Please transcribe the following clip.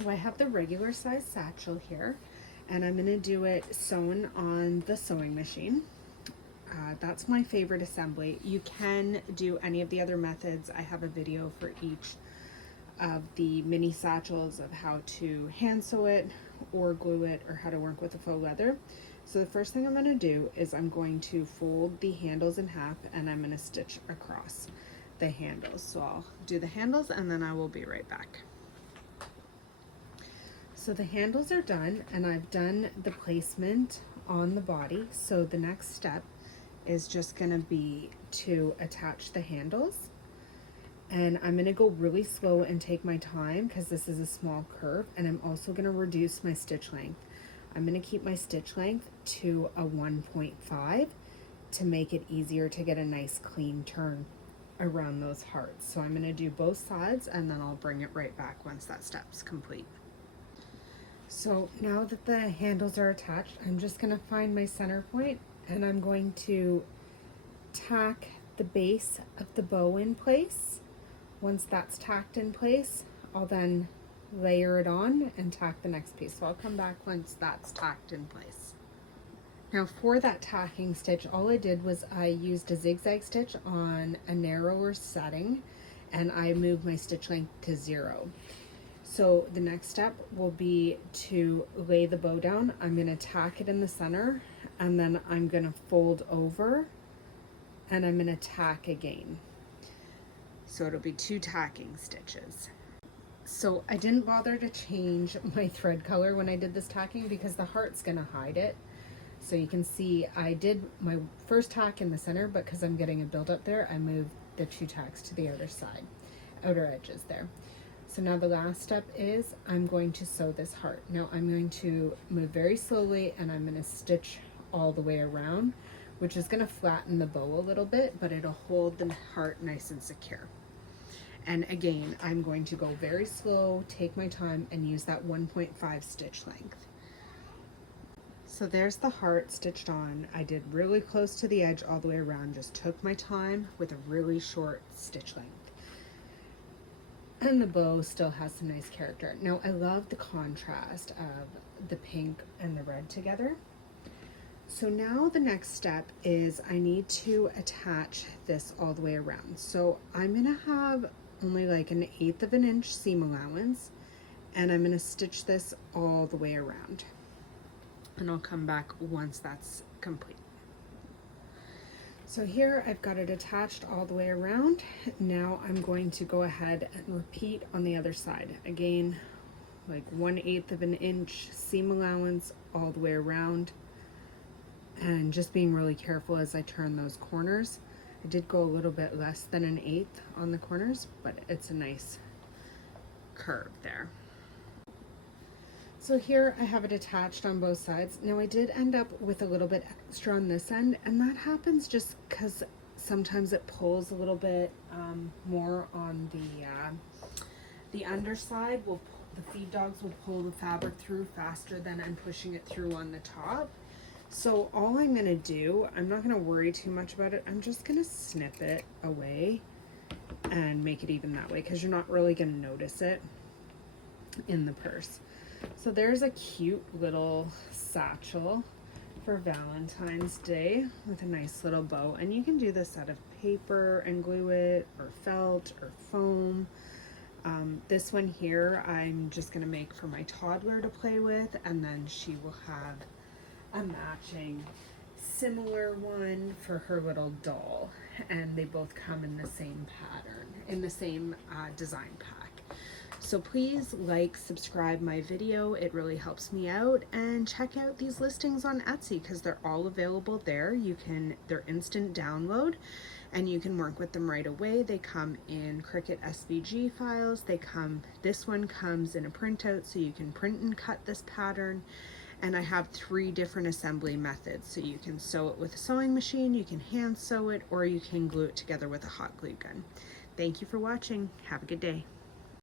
So I have the regular size satchel here, and I'm gonna do it sewn on the sewing machine. That's my favorite assembly. You can do any of the other methods. I have a video for each of the mini satchels of how to hand sew it or glue it or how to work with the faux leather. So the first thing I'm going to do is I'm going to fold the handles in half and I'm going to stitch across the handles. So I'll do the handles and then I will be right back. So the handles are done and I've done the placement on the body. So the next step is just going to be to attach the handles. And I'm going to go really slow and take my time because this is a small curve, and I'm also going to reduce my stitch length. I'm going to keep my stitch length to a 1.5 to make it easier to get a nice clean turn around those hearts. So I'm going to do both sides and then I'll bring it right back once that step's complete. So now that the handles are attached, I'm just going to find my center point and I'm going to tack the base of the bow in place. Once that's tacked in place, I'll then layer it on and tack the next piece. So I'll come back once that's tacked in place. Now for that tacking stitch, all I did was I used a zigzag stitch on a narrower setting and I moved my stitch length to 0. So the next step will be to lay the bow down. I'm going to tack it in the center and then I'm going to fold over and I'm going to tack again. So it'll be 2 tacking stitches. So I didn't bother to change my thread color when I did this tacking because the heart's gonna hide it. So you can see I did my first tack in the center, but because I'm getting a build up there, I moved the 2 tacks to the outer side, outer edges there. So now the last step is I'm going to sew this heart. Now I'm going to move very slowly and I'm gonna stitch all the way around, which is gonna flatten the bow a little bit, but it'll hold the heart nice and secure. And again, I'm going to go very slow, take my time, and use that 1.5 stitch length. So there's the heart stitched on. I did really close to the edge all the way around, just took my time with a really short stitch length. And the bow still has some nice character. Now I love the contrast of the pink and the red together. So now the next step is I need to attach this all the way around. So I'm gonna have only like an 1/8 of an inch seam allowance and I'm gonna stitch this all the way around. And I'll come back once that's complete. So here I've got it attached all the way around. Now I'm going to go ahead and repeat on the other side. Again, like 1/8 of an inch seam allowance all the way around. And just being really careful as I turn those corners. I did go a little bit less than an 1/8 on the corners, but it's a nice curve there. So here I have it attached on both sides. Now I did end up with a little bit extra on this end, and that happens just because sometimes it pulls a little bit more on the underside. The feed dogs will pull the fabric through faster than I'm pushing it through on the top. So all I'm gonna do, I'm not gonna worry too much about it. I'm just gonna snip it away and make it even that way because you're not really gonna notice it in the purse. So there's a cute little satchel for Valentine's Day with a nice little bow. And you can do this out of paper and glue it, or felt, or foam. This one here, I'm just gonna make for my toddler to play with, and then she will have a matching similar one for her little doll, and they both come in the same pattern, in the same design pack. So please like, subscribe my video, it really helps me out, and check out these listings on Etsy because they're all available there. They're instant download and you can work with them right away. They come in Cricut SVG files. This one comes in a printout so you can print and cut this pattern. And I have 3 different assembly methods. So you can sew it with a sewing machine, you can hand sew it, or you can glue it together with a hot glue gun. Thank you for watching. Have a good day.